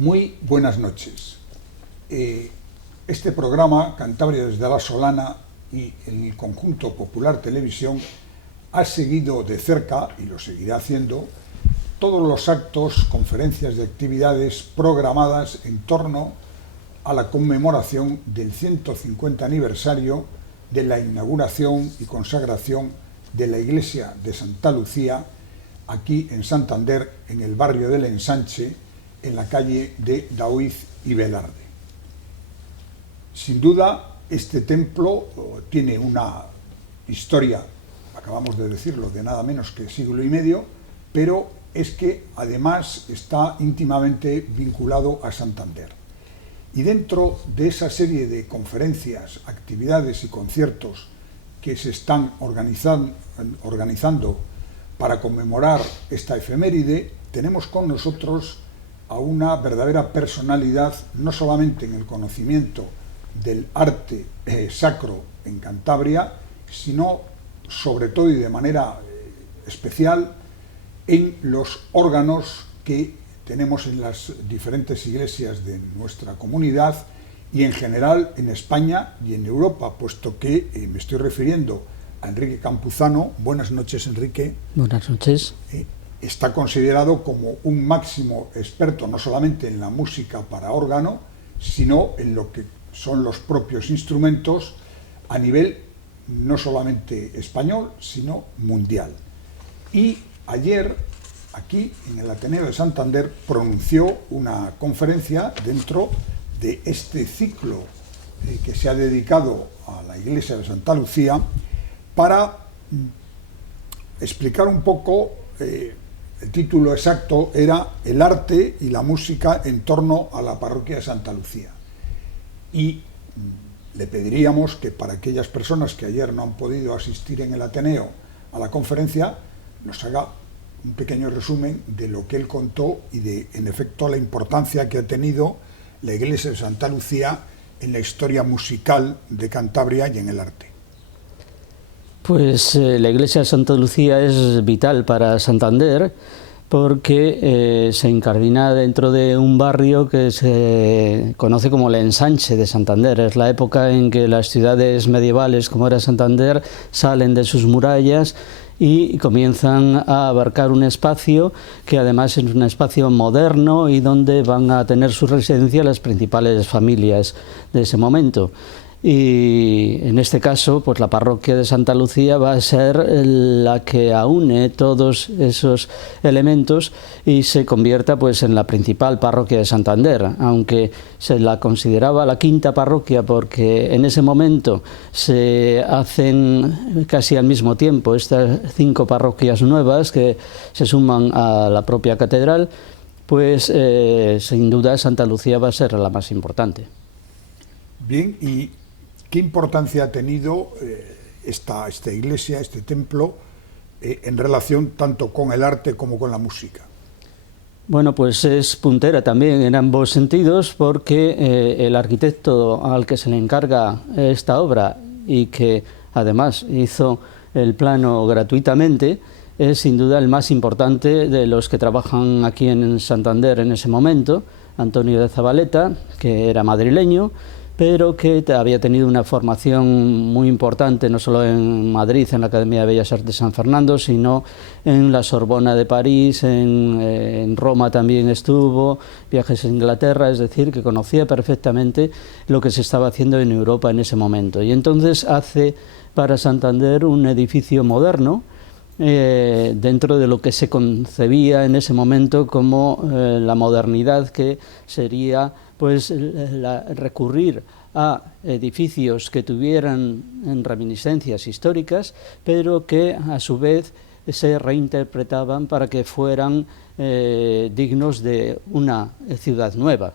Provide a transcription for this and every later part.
Muy buenas noches. Este programa, Cantabria desde la Solana y el Conjunto Popular Televisión, ha seguido de cerca, y lo seguirá haciendo, todos los actos, conferencias y actividades programadas en torno a la conmemoración del 150 aniversario de la inauguración y consagración de la iglesia de Santa Lucía, aquí en Santander, en el barrio del Ensanche, en la calle de Daoiz y Velarde. Sin duda, este templo tiene una historia, acabamos de decirlo, de nada menos que siglo y medio, pero es que además está íntimamente vinculado a Santander. Y dentro de esa serie de conferencias, actividades y conciertos que se están organizando para conmemorar esta efeméride, tenemos con nosotros a una verdadera personalidad, no solamente en el conocimiento del arte sacro en Cantabria, sino sobre todo y de manera especial en los órganos que tenemos en las diferentes iglesias de nuestra comunidad y en general en España y en Europa, puesto que me estoy refiriendo a Enrique Campuzano. Buenas noches, Enrique. Buenas noches. Está considerado como un máximo experto no solamente en la música para órgano, sino en lo que son los propios instrumentos a nivel no solamente español, sino mundial. Y ayer, aquí en el Ateneo de Santander, pronunció una conferencia dentro de este ciclo que se ha dedicado a la iglesia de Santa Lucía para explicar un poco. El título exacto era El arte y la música en torno a la parroquia de Santa Lucía. Y le pediríamos que para aquellas personas que ayer no han podido asistir en el Ateneo a la conferencia, nos haga un pequeño resumen de lo que él contó y de, en efecto, la importancia que ha tenido la iglesia de Santa Lucía en la historia musical de Cantabria y en el arte. Pues la iglesia de Santa Lucía es vital para Santander porque se incardina dentro de un barrio que se conoce como el Ensanche de Santander. Es la época en que las ciudades medievales, como era Santander, salen de sus murallas y comienzan a abarcar un espacio que además es un espacio moderno y donde van a tener su residencia las principales familias de ese momento. Y en este caso, pues la parroquia de Santa Lucía va a ser la que aúne todos esos elementos y se convierta pues en la principal parroquia de Santander, aunque se la consideraba la quinta parroquia porque en ese momento se hacen casi al mismo tiempo estas 5 parroquias nuevas que se suman a la propia catedral, pues sin duda Santa Lucía va a ser la más importante. Bien, y ¿qué importancia ha tenido esta iglesia, este templo, en relación tanto con el arte como con la música? Bueno, pues es puntera también en ambos sentidos porque el arquitecto al que se le encarga esta obra y que además hizo el plano gratuitamente es sin duda el más importante de los que trabajan aquí en Santander en ese momento, Antonio de Zabaleta, que era madrileño, pero que había tenido una formación muy importante, no solo en Madrid, en la Academia de Bellas Artes de San Fernando, sino en la Sorbona de París, en Roma también estuvo, viajes a Inglaterra, es decir, que conocía perfectamente lo que se estaba haciendo en Europa en ese momento. Y entonces hace para Santander un edificio moderno, dentro de lo que se concebía en ese momento como la modernidad, que sería pues recurrir a edificios que tuvieran reminiscencias históricas, pero que a su vez se reinterpretaban para que fueran dignos de una ciudad nueva.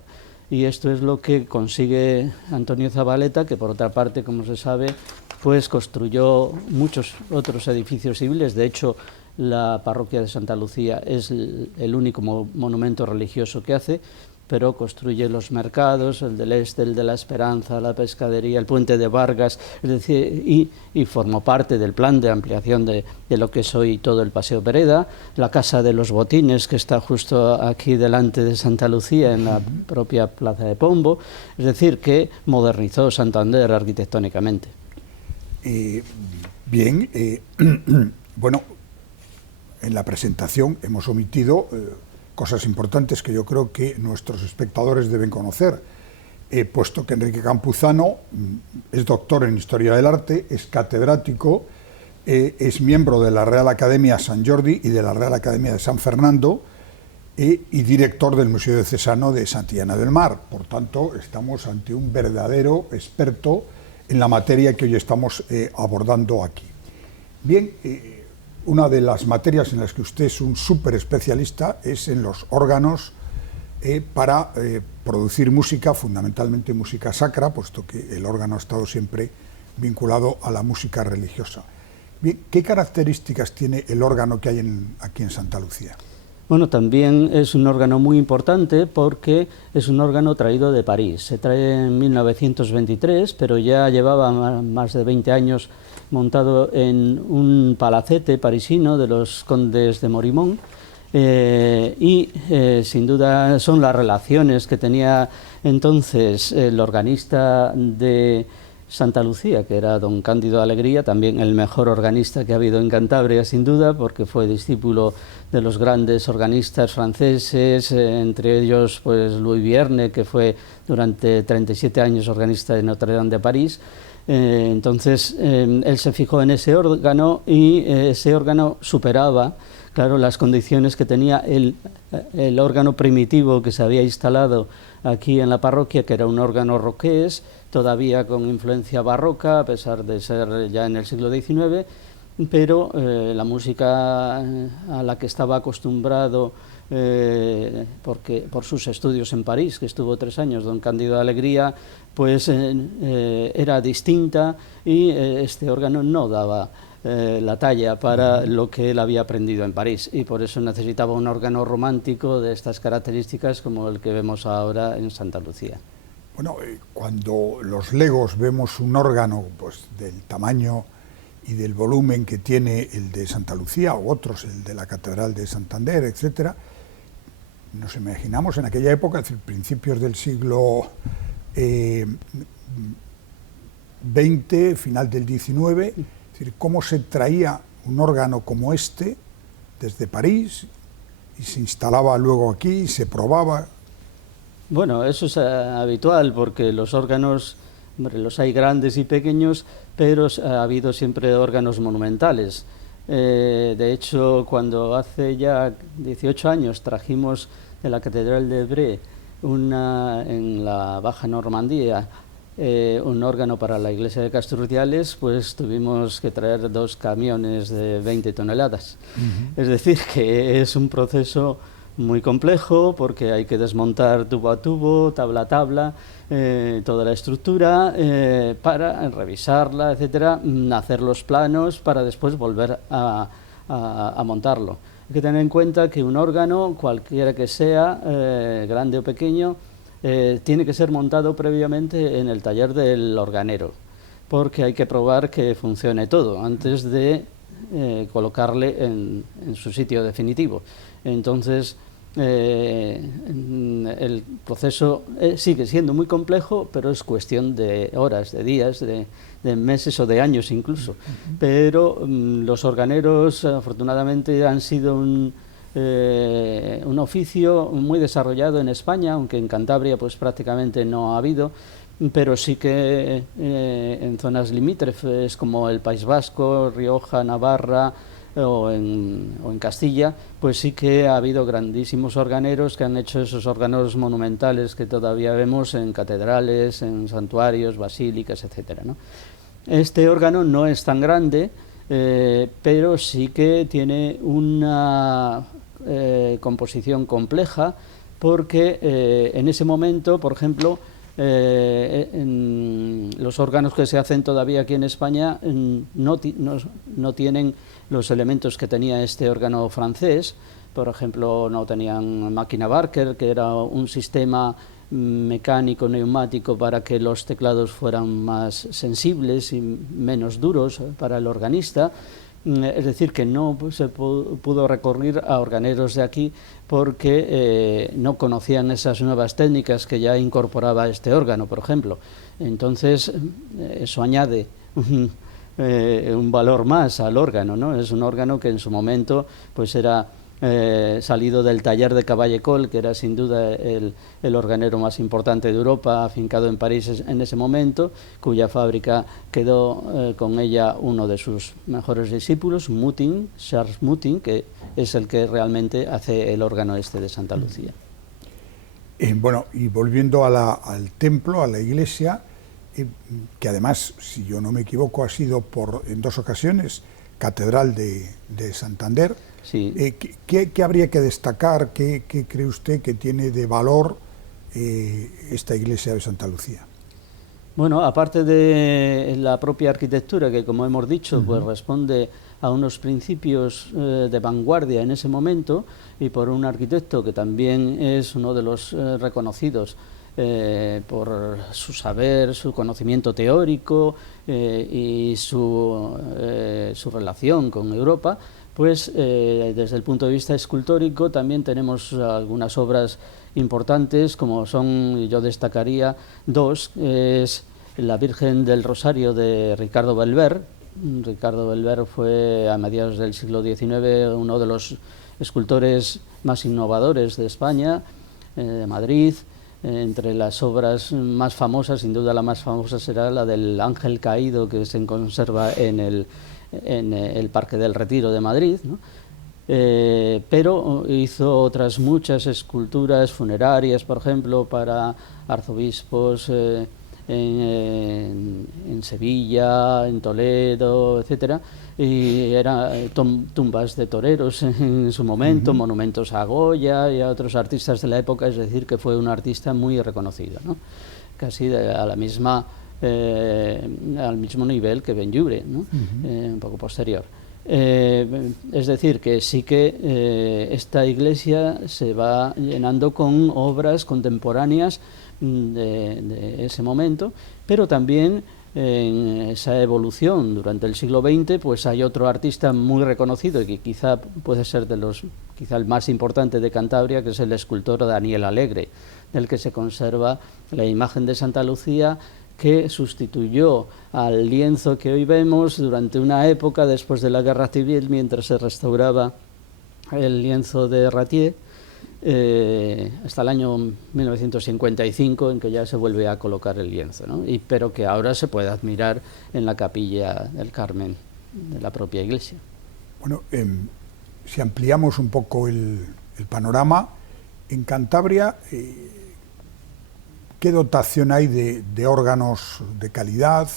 Y esto es lo que consigue Antonio Zabaleta, que por otra parte, como se sabe, pues construyó muchos otros edificios civiles. De hecho, la parroquia de Santa Lucía es el único monumento religioso que hace, pero construye los mercados, el del Este, el de la Esperanza, la pescadería, el puente de Vargas, es decir, y formó parte del plan de ampliación de lo que es hoy todo el Paseo Pereda, la Casa de los Botines, que está justo aquí delante de Santa Lucía, en la propia Plaza de Pombo, es decir, que modernizó Santander arquitectónicamente. Bien, bueno, en la presentación hemos omitido cosas importantes que yo creo que nuestros espectadores deben conocer, puesto que Enrique Campuzano es doctor en Historia del Arte, es catedrático, es miembro de la Real Academia Sant Jordi y de la Real Academia de San Fernando, y director del Museo Diocesano de Santillana del Mar. Por tanto, estamos ante un verdadero experto en la materia que hoy estamos abordando aquí. Bien, una de las materias en las que usted es un súper especialista es en los órganos para producir música, fundamentalmente música sacra, puesto que el órgano ha estado siempre vinculado a la música religiosa. Bien, ¿qué características tiene el órgano que hay aquí en Santa Lucía? Bueno, también es un órgano muy importante porque es un órgano traído de París. Se trae en 1923, pero ya llevaba más de 20 años montado en un palacete parisino de los condes de Morimón, sin duda son las relaciones que tenía entonces el organista de Santa Lucía, que era don Cándido Alegría, también el mejor organista que ha habido en Cantabria, sin duda, porque fue discípulo de los grandes organistas franceses, entre ellos pues Louis Vierne, que fue durante 37 años organista de Notre Dame de París. Entonces él se fijó en ese órgano y ese órgano superaba, claro, las condiciones que tenía el órgano primitivo que se había instalado aquí en la parroquia, que era un órgano roqués, todavía con influencia barroca, a pesar de ser ya en el siglo XIX, pero la música a la que estaba acostumbrado por sus estudios en París, que estuvo 3 años, don Cándido Alegría, pues era distinta y este órgano no daba la talla para lo que él había aprendido en París, y por eso necesitaba un órgano romántico de estas características como el que vemos ahora en Santa Lucía. Bueno, cuando los legos vemos un órgano pues del tamaño y del volumen que tiene el de Santa Lucía o otros, el de la Catedral de Santander, etcétera, nos imaginamos en aquella época, es decir, principios del siglo XX, final del XIX, es decir, cómo se traía un órgano como este desde París y se instalaba luego aquí y se probaba. Bueno, eso es habitual porque los órganos, hombre, los hay grandes y pequeños, pero ha habido siempre órganos monumentales. De hecho, cuando hace ya 18 años trajimos de la Catedral de Bré en la Baja Normandía un órgano para la iglesia de Casturdiales, pues tuvimos que traer 2 camiones de 20 toneladas. Es decir, que es un proceso muy complejo porque hay que desmontar tubo a tubo, tabla a tabla, toda la estructura para revisarla, etcétera, hacer los planos para después volver a montarlo. Hay que tener en cuenta que un órgano, cualquiera que sea, grande o pequeño, tiene que ser montado previamente en el taller del organero, porque hay que probar que funcione todo antes de colocarle en su sitio definitivo. Entonces, el proceso sigue siendo muy complejo, pero es cuestión de horas, de días, de meses o de años incluso. Pero los organeros, afortunadamente, han sido un oficio muy desarrollado en España, aunque en Cantabria pues prácticamente no ha habido, pero sí que en zonas limítrofes como el País Vasco, Rioja, Navarra o en Castilla, pues sí que ha habido grandísimos organeros que han hecho esos órganos monumentales que todavía vemos en catedrales, en santuarios, basílicas, etcétera, ¿no? Este órgano no es tan grande, pero sí que tiene una composición compleja, porque en ese momento, por ejemplo, los órganos que se hacen todavía aquí en España no tienen los elementos que tenía este órgano francés, por ejemplo, no tenían máquina Barker, que era un sistema mecánico neumático para que los teclados fueran más sensibles y menos duros para el organista. Es decir, que no se pudo recurrir a organeros de aquí porque no conocían esas nuevas técnicas que ya incorporaba este órgano, por ejemplo. Entonces, eso añade un valor más al órgano, ¿no? Es un órgano que en su momento pues era salido del taller de Cavaillé-Coll, que era sin duda el organero más importante de Europa, afincado en París en ese momento, cuya fábrica quedó con ella uno de sus mejores discípulos, Moutin, Charles Moutin, que es el que realmente hace el órgano este de Santa Lucía. Bueno, y volviendo al templo, a la iglesia, que además, si yo no me equivoco, ha sido en 2 ocasiones catedral de Santander. Sí. ¿Qué habría que destacar? ¿Qué cree usted que tiene de valor esta iglesia de Santa Lucía? Bueno, aparte de la propia arquitectura, que como hemos dicho, pues responde a unos principios de vanguardia en ese momento, y por un arquitecto que también es uno de los reconocidos por su saber, su conocimiento teórico y su relación con Europa, pues desde el punto de vista escultórico también tenemos algunas obras importantes, como son, yo destacaría 2, es la Virgen del Rosario de Ricardo Belver. Ricardo Belver fue a mediados del siglo XIX uno de los escultores más innovadores de España, de Madrid. Entre las obras más famosas, sin duda la más famosa será la del Ángel Caído, que se conserva en el Parque del Retiro de Madrid, ¿no? Pero hizo otras muchas esculturas funerarias, por ejemplo, para arzobispos en Sevilla, en Toledo, etcétera, y eran tumbas de toreros en su momento, monumentos a Goya y a otros artistas de la época, es decir, que fue un artista muy reconocido, ¿no? Casi al mismo nivel que Benlliure, ¿no? Un poco posterior. Es decir, que sí que esta iglesia se va llenando con obras contemporáneas de ese momento, pero también en esa evolución durante el siglo XX, pues hay otro artista muy reconocido y que quizá puede ser quizá el más importante de Cantabria, que es el escultor Daniel Alegre, del que se conserva la imagen de Santa Lucía, que sustituyó al lienzo que hoy vemos durante una época después de la Guerra Civil, mientras se restauraba el lienzo de Ratier, hasta el año 1955, en que ya se vuelve a colocar el lienzo, ¿no? Pero que ahora se puede admirar en la capilla del Carmen de la propia iglesia. Bueno, si ampliamos un poco el panorama, en Cantabria, ¿qué dotación hay de órganos de calidad?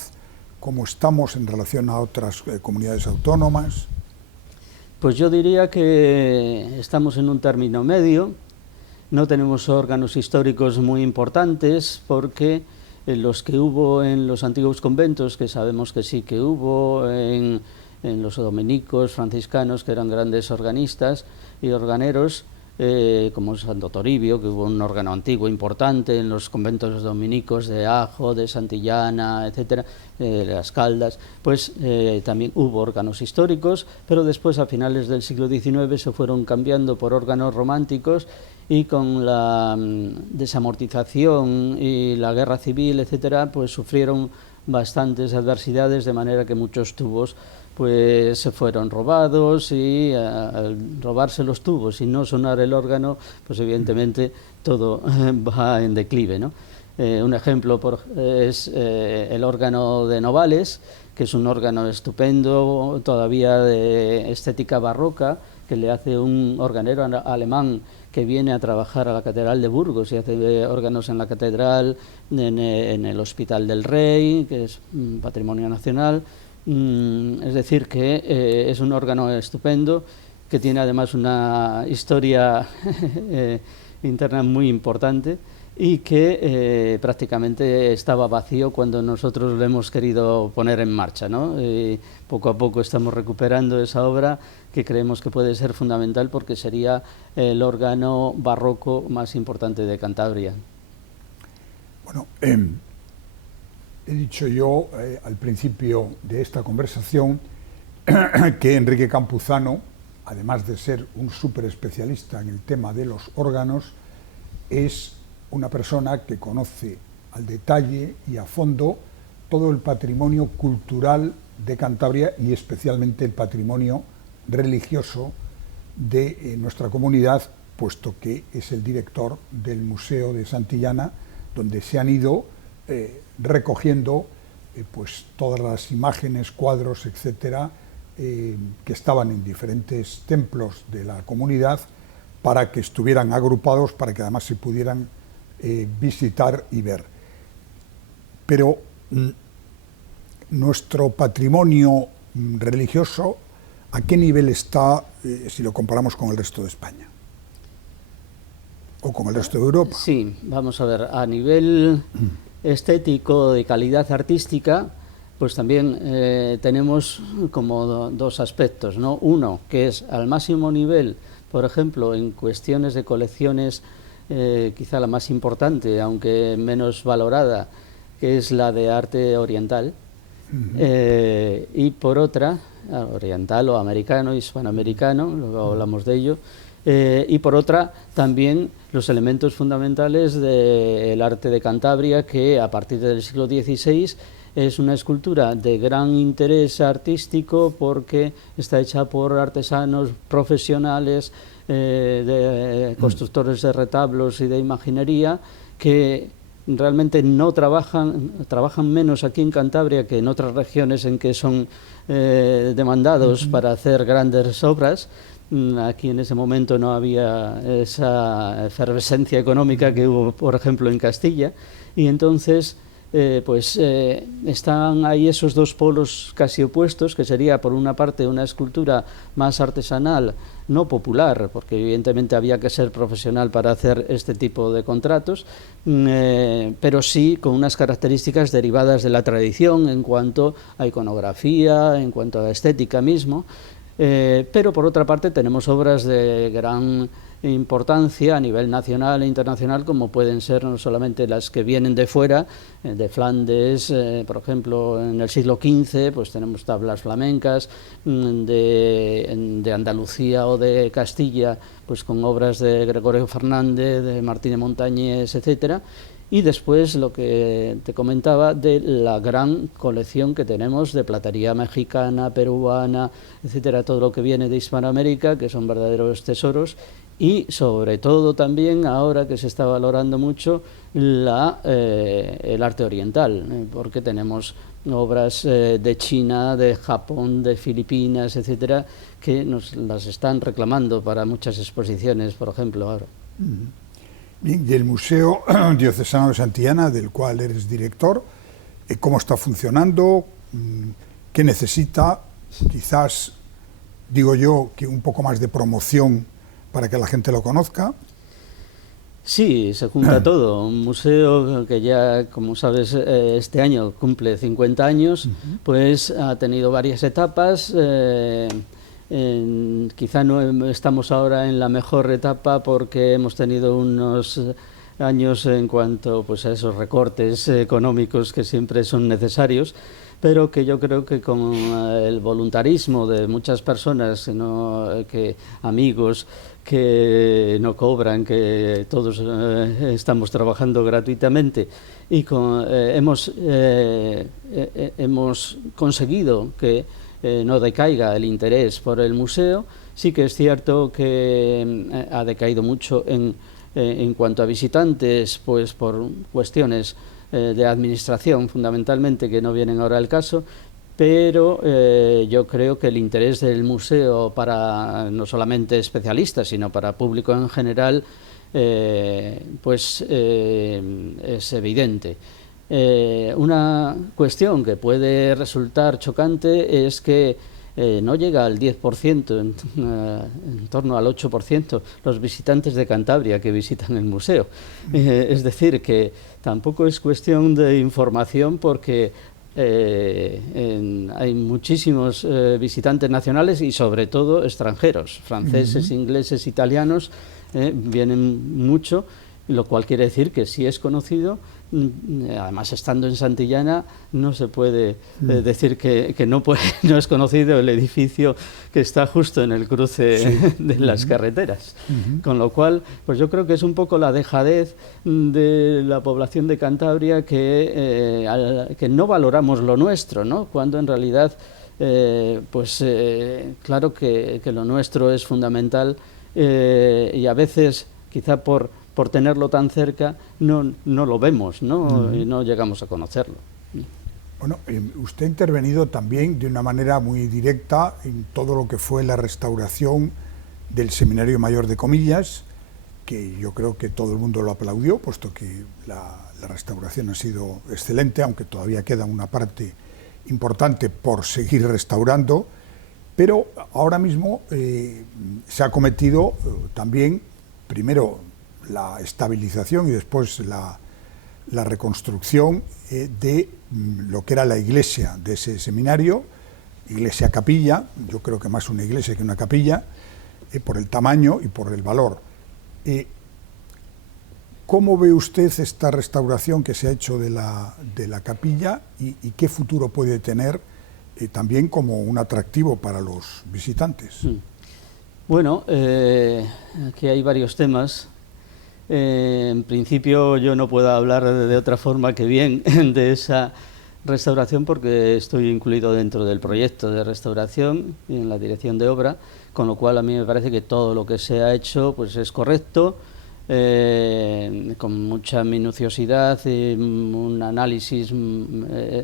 ¿Cómo estamos en relación a otras comunidades autónomas? Pues yo diría que estamos en un término medio. No tenemos órganos históricos muy importantes porque los que hubo en los antiguos conventos, que sabemos que sí que hubo, en los dominicos franciscanos, que eran grandes organistas y organeros, como Santo Toribio, que hubo un órgano antiguo importante en los conventos dominicos de Ajo, de Santillana, etcétera, de Las Caldas, pues también hubo órganos históricos, pero después a finales del siglo XIX se fueron cambiando por órganos románticos, y con la desamortización y la guerra civil, etcétera, pues sufrieron bastantes adversidades, de manera que muchos tubos pues se fueron robados, y al robarse los tubos y no sonar el órgano, pues evidentemente todo va en declive, ¿no? Un ejemplo es el órgano de Novales, que es un órgano estupendo, todavía de estética barroca, que le hace un organero alemán que viene a trabajar a la Catedral de Burgos y hace órganos en la Catedral, en el Hospital del Rey, que es Patrimonio Nacional. Es decir, que es un órgano estupendo, que tiene además una historia interna muy importante, y que prácticamente estaba vacío cuando nosotros lo hemos querido poner en marcha, ¿no? Poco a poco estamos recuperando esa obra que creemos que puede ser fundamental porque sería el órgano barroco más importante de Cantabria. Bueno, he dicho yo al principio de esta conversación que Enrique Campuzano, además de ser un súper especialista en el tema de los órganos, es una persona que conoce al detalle y a fondo todo el patrimonio cultural de Cantabria y especialmente el patrimonio religioso de nuestra comunidad, puesto que es el director del Museo de Santillana, donde se han ido recogiendo pues todas las imágenes, cuadros, etcétera, que estaban en diferentes templos de la comunidad, para que estuvieran agrupados, para que además se pudieran visitar y ver. Pero nuestro patrimonio religioso, ¿a qué nivel está si lo comparamos con el resto de España? ¿O con el resto de Europa? Sí, vamos a ver, a nivel estético, de calidad artística, pues también tenemos como dos aspectos, ¿no? Uno, que es al máximo nivel, por ejemplo, en cuestiones de colecciones, quizá la más importante, aunque menos valorada, que es la de arte oriental, y por otra, oriental o americano, hispanoamericano, luego hablamos de ello, y por otra también los elementos fundamentales del arte de Cantabria, que a partir del siglo XVI es una escultura de gran interés artístico porque está hecha por artesanos profesionales, de constructores de retablos y de imaginería, que realmente no trabajan menos aquí en Cantabria que en otras regiones en que son demandados para hacer grandes obras. Aquí en ese momento no había esa efervescencia económica que hubo, por ejemplo, en Castilla, y entonces están ahí esos dos polos casi opuestos, que sería por una parte una escultura más artesanal, no popular, porque evidentemente había que ser profesional para hacer este tipo de contratos, pero sí con unas características derivadas de la tradición en cuanto a iconografía, en cuanto a estética mismo. Pero por otra parte tenemos obras de gran importancia a nivel nacional e internacional, como pueden ser no solamente las que vienen de fuera, de Flandes, por ejemplo, en el siglo XV, pues tenemos tablas flamencas, de Andalucía o de Castilla, pues con obras de Gregorio Fernández, de Martín de Montañés, etcétera. Y después lo que te comentaba de la gran colección que tenemos de platería mexicana, peruana, etcétera, todo lo que viene de Hispanoamérica, que son verdaderos tesoros, y sobre todo también ahora que se está valorando mucho el arte oriental, porque tenemos obras de China, de Japón, de Filipinas, etcétera, que nos las están reclamando para muchas exposiciones, por ejemplo, ahora. Bien, y el Museo Diocesano de Santillana, del cual eres director, ¿cómo está funcionando? ¿Qué necesita? Quizás, digo yo, que un poco más de promoción para que la gente lo conozca. Sí, se junta todo. Un museo que ya, como sabes, este año cumple 50 años, pues ha tenido varias etapas. Quizá no estamos ahora en la mejor etapa porque hemos tenido unos años en cuanto pues a esos recortes económicos que siempre son necesarios, pero que yo creo que con el voluntarismo de muchas personas, amigos que no cobran, que todos estamos trabajando gratuitamente, y hemos conseguido que no decaiga el interés por el museo. Sí que es cierto que ha decaído mucho en cuanto a visitantes, pues por cuestiones de administración fundamentalmente, que no vienen ahora al caso, pero yo creo que el interés del museo para no solamente especialistas, sino para público en general, es evidente. Una cuestión que puede resultar chocante es que no llega al 10%, en torno al 8%, los visitantes de Cantabria que visitan el museo. Es decir, que tampoco es cuestión de información, porque hay muchísimos visitantes nacionales y sobre todo extranjeros, franceses, ingleses, italianos, vienen mucho, lo cual quiere decir que sí es conocido. Además, estando en Santillana, no se puede decir que no es conocido el edificio que está justo en el cruce de las carreteras. Con lo cual, pues yo creo que es un poco la dejadez de la población de Cantabria, que no valoramos lo nuestro, ¿no? Cuando en realidad, claro que lo nuestro es fundamental, y a veces, quizá por tenerlo tan cerca, no lo vemos, ¿no? Y no llegamos a conocerlo. Bueno, usted ha intervenido también de una manera muy directa en todo lo que fue la restauración del Seminario Mayor de Comillas, que yo creo que todo el mundo lo aplaudió, puesto que la restauración ha sido excelente, aunque todavía queda una parte importante por seguir restaurando, pero ahora mismo se ha cometido también, primero, la estabilización y después la reconstrucción de lo que era la iglesia de ese seminario, iglesia capilla, yo creo que más una iglesia que una capilla, por el tamaño y por el valor. ¿Cómo ve usted esta restauración que se ha hecho de la capilla y qué futuro puede tener también como un atractivo para los visitantes? Bueno, aquí hay varios temas. En principio yo no puedo hablar de otra forma que bien de esa restauración, porque estoy incluido dentro del proyecto de restauración y en la dirección de obra, con lo cual a mí me parece que todo lo que se ha hecho pues es correcto, con mucha minuciosidad y un análisis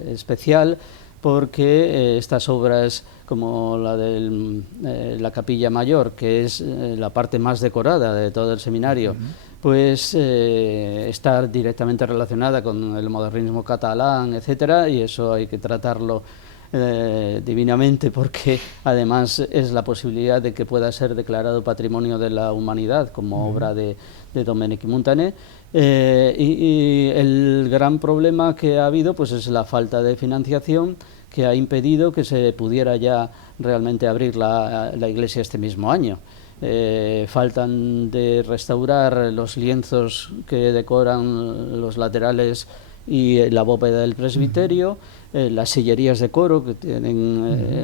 especial, porque estas obras, como la de la capilla mayor, que es la parte más decorada de todo el seminario, pues está directamente relacionada con el modernismo catalán, etcétera, y eso hay que tratarlo divinamente, porque además es la posibilidad de que pueda ser declarado Patrimonio de la Humanidad como obra de Domènech i Montaner. Y el gran problema que ha habido pues es la falta de financiación, que ha impedido que se pudiera ya realmente abrir la iglesia este mismo año. Faltan de restaurar los lienzos que decoran los laterales y la bóveda del presbiterio, las sillerías de coro, que tienen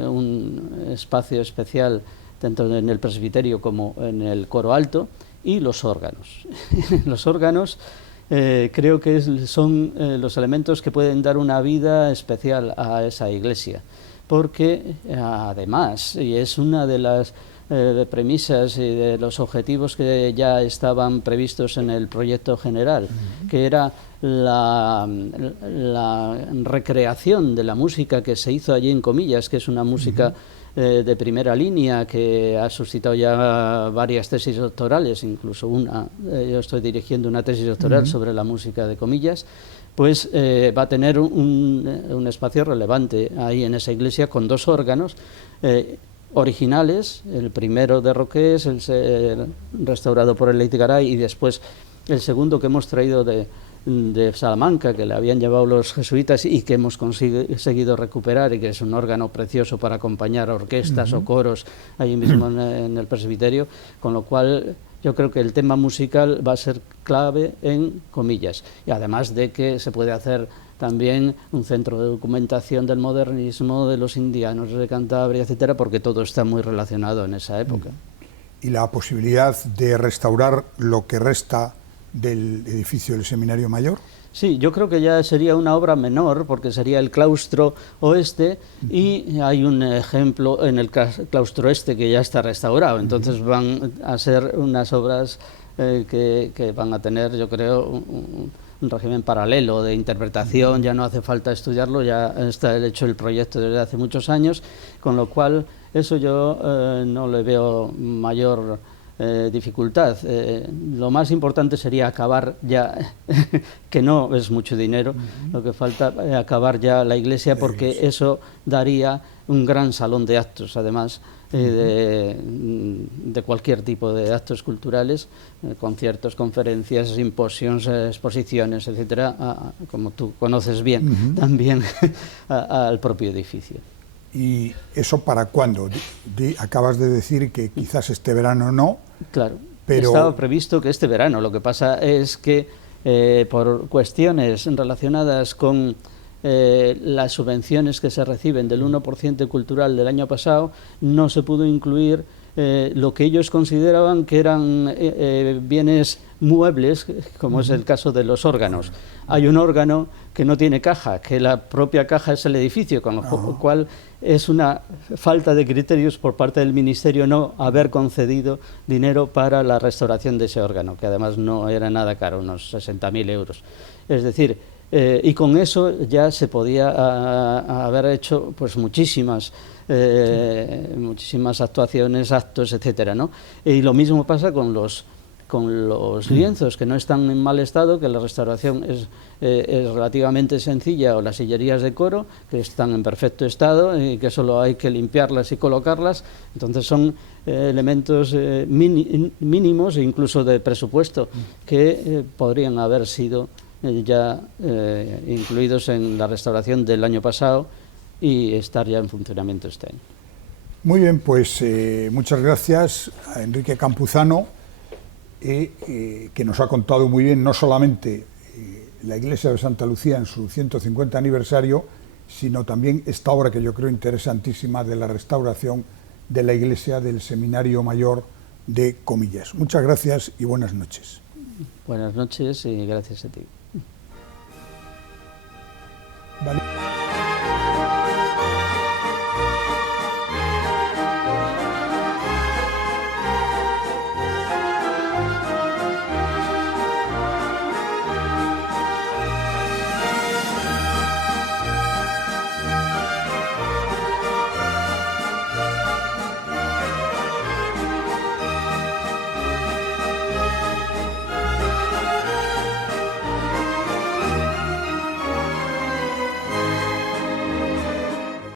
un espacio especial tanto en el presbiterio como en el coro alto, y los órganos. Los órganos creo que son los elementos que pueden dar una vida especial a esa iglesia, porque además, y es una de las premisas y de los objetivos que ya estaban previstos en el proyecto general, que era la recreación de la música que se hizo allí en Comillas, que es una música de primera línea, que ha suscitado ya varias tesis doctorales, incluso yo estoy dirigiendo una tesis doctoral sobre la música de Comillas, pues va a tener un espacio relevante ahí en esa iglesia, con dos órganos originales, el primero de Roqués, restaurado por el Leite Garay, y después el segundo que hemos traído de Salamanca, que le habían llevado los jesuitas y que hemos conseguido recuperar, y que es un órgano precioso para acompañar a orquestas o coros ahí mismo en el presbiterio, con lo cual yo creo que el tema musical va a ser clave en Comillas, y además de que se puede hacer también un centro de documentación del modernismo, de los indianos de Cantabria, etcétera, porque todo está muy relacionado en esa época. ¿Y la posibilidad de restaurar lo que resta del edificio del Seminario Mayor? Sí, yo creo que ya sería una obra menor, porque sería el claustro oeste, y hay un ejemplo en el claustro este que ya está restaurado. Entonces van a ser unas obras que van a tener, yo creo, un régimen paralelo de interpretación. Ya no hace falta estudiarlo, ya está hecho el proyecto desde hace muchos años, con lo cual eso yo no le veo mayor dificultad. Lo más importante sería acabar ya, que no es mucho dinero, lo que falta, acabar ya la iglesia, porque eso daría un gran salón de actos, además, de cualquier tipo de actos culturales, conciertos, conferencias, simposios, exposiciones, etcétera, como tú conoces bien, también al propio edificio. ¿Y eso para cuándo? Acabas de decir que quizás este verano no. Claro, pero estaba previsto que este verano. Lo que pasa es que por cuestiones relacionadas con las subvenciones que se reciben del 1% cultural del año pasado, no se pudo incluir lo que ellos consideraban que eran bienes muebles, como es el caso de los órganos. Hay un órgano que no tiene caja, que la propia caja es el edificio, con lo cual es una falta de criterios por parte del Ministerio no haber concedido dinero para la restauración de ese órgano, que además no era nada caro, unos 60.000 euros. Es decir, y con eso ya se podía haber hecho pues muchísimas actuaciones, actos, etcétera, ¿no? Y lo mismo pasa con los lienzos, que no están en mal estado, que la restauración es relativamente sencilla, o las sillerías de coro, que están en perfecto estado y que solo hay que limpiarlas y colocarlas. Entonces son elementos mínimos e incluso de presupuesto que podrían haber sido ya incluidos en la restauración del año pasado y estar ya en funcionamiento este año. Muy bien, pues muchas gracias a Enrique Campuzano, que nos ha contado muy bien no solamente la iglesia de Santa Lucía en su 150 aniversario, sino también esta obra que yo creo interesantísima de la restauración de la iglesia del Seminario Mayor de Comillas. Muchas gracias y buenas noches. Buenas noches y gracias a ti. Vale.